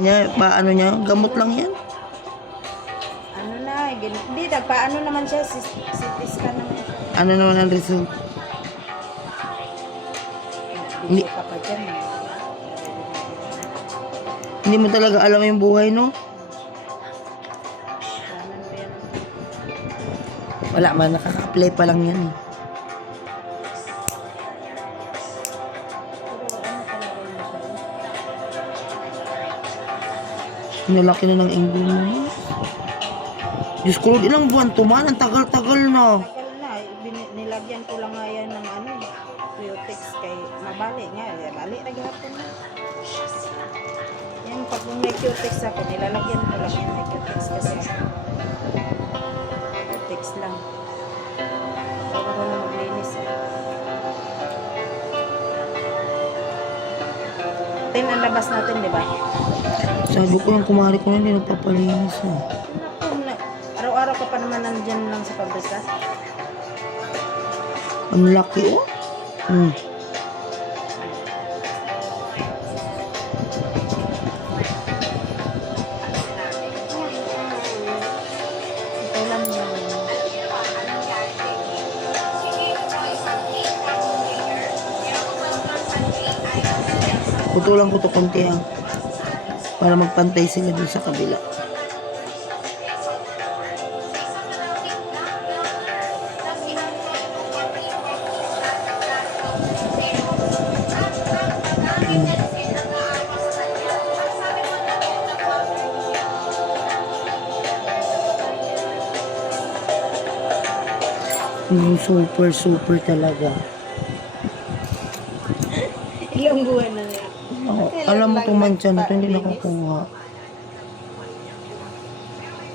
Niya, paano niya? Gamot lang yan. Ano na, hindi, nagpaano naman siya, sis- CT scan naman siya. Ano naman ang result? Hindi. Hindi ka pa dyan. eh. Hindi mo talaga alam yung buhay, no? Wala man, nakaka-apply pa lang yan. eh. Nalaki na ng inggo mo. Diyos ko, ilang buwan to man? Ang tagal-tagal na. Tagal na, bin- nilagyan ko lang nga yan ng ano, Cutex kay mabali nga, bali na gihapon na. Yan, pag may Cutex ako, nilalagyan ko lang yan, may Cutex kasi ako. Cutex lang. Huwag ako na maglinis eh. Tin, labas natin, di ba? Sabi ko yung kumari ko na hindi nagpapalinis eh. Na- araw-araw ka pa naman nandyan lang sa pabrika. Ang laki oh. Hmm. Ito lang yung... Putulang ko to konti ah. Para magpantay sila dun sa kabila. Yung super super talaga. Ilang buwan na. Ako, alam mo kung mantsa na to, hindi nakukuha.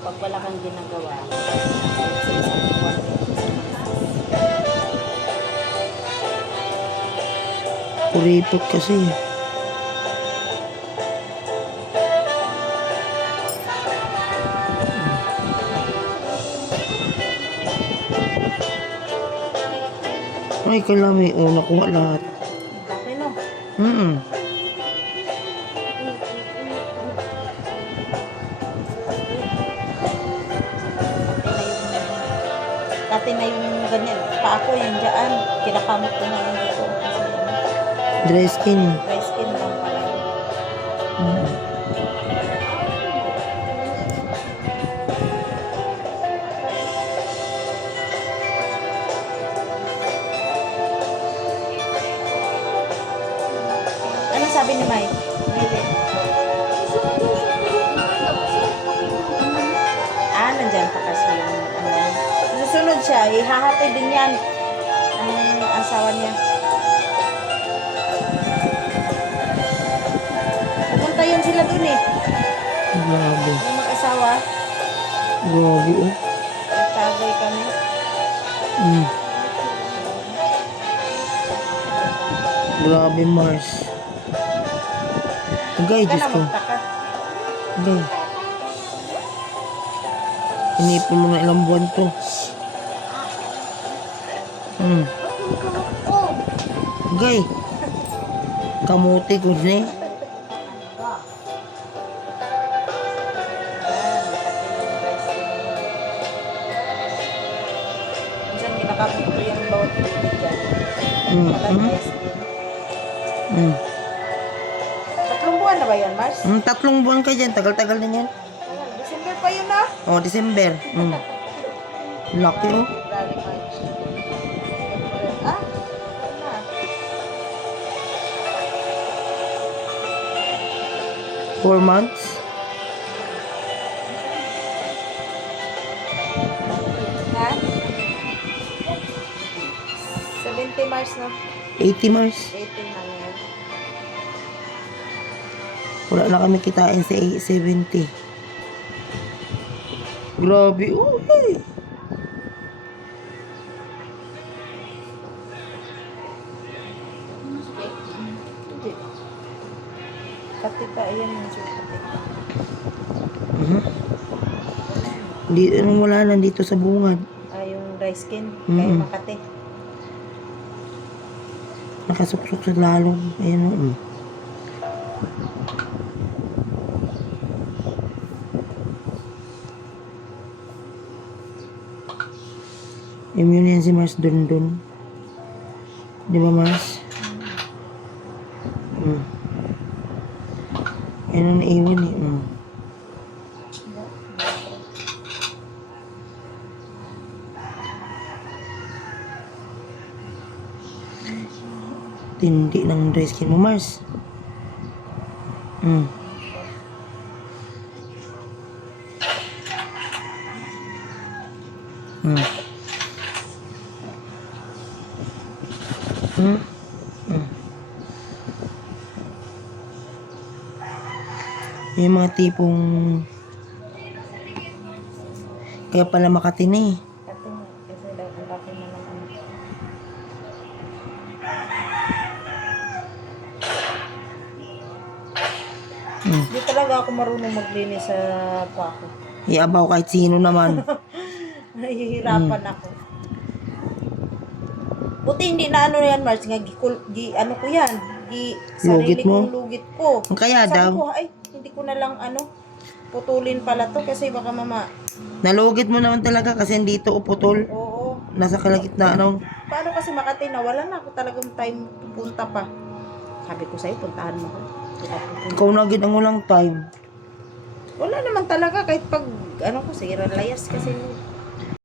Pag wala kang ginagawa. Kuripot kasi. Ay, kalami. Oh, nakuha lahat. Laki Dati na yung ganyan. Pa ako yung dyan. Kinakamot ko na yung dito. Dry skin. dry skin lang pala. Mm. Ano sabi ni Mike? Mili. Siya, ihahatid din yan ang asawa niya. Pupunta yan sila dun eh. Grabe. Yung mag-asawa, Grabe, oh. nagtagay kami. Mm. Grabe, Mars. Agay, Diyos ko. Agay. Inipon mo na ilang buwan to. Hmm. Agay. Kamuti ko na eh. Ayan, malaki yung rice din niya. Minsan kinakapit ko yung bawat baby dyan. Mm. Mm. Mm. Tatlong buwan na ba yan, Mars? Mm, tatlong buwan ka dyan. Tagal-tagal na yan. December pa yun ah. Oh, December. Mm. Laki oh. 4 months. Ha? 70 Mars, no? 80 Mars. Wala na kami kitain sa 70. Grabe, okay. Katita, ayan yung katita. Uh mhm. -huh. Di, anong wala lang dito sa bungad? Ah, yung rice skin, mm -hmm. kay Makati. Nakasuksok sa lalong. Ayan o. Mm. Immune yan si Mars Dundun. Di ba, Mars? Yan ang naiwan eh. Mm. Tindi ng dry skin mo, Mars. Mm. Mm. Mm. Yung mga tipong kaya pala makatini. Kasi, kasi daw, ang laki na ng ano. Mm. Hindi talaga ako marunong maglinis sa pako. Iabaw kahit sino naman. Nahihirapan ako. Buti hindi na ano yan, Mars. Nga, gikul, gi, ano ko yan. Gi, sarili Lugit mo? kong lugit ko. Kaya Sabi daw, ko, ay, hindi ko na lang ano, putulin pala to kasi baka mama, nalugit mo naman talaga kasi dito uputol. oo. Nasa kalagitnaan ng Paano kasi Makati na wala na ako talagang time pupunta pa. Sabi ko sa'yo, puntahan mo ko. Ikaw na agad ang walang time. Wala naman talaga kahit pag ano ko, sira layas kasi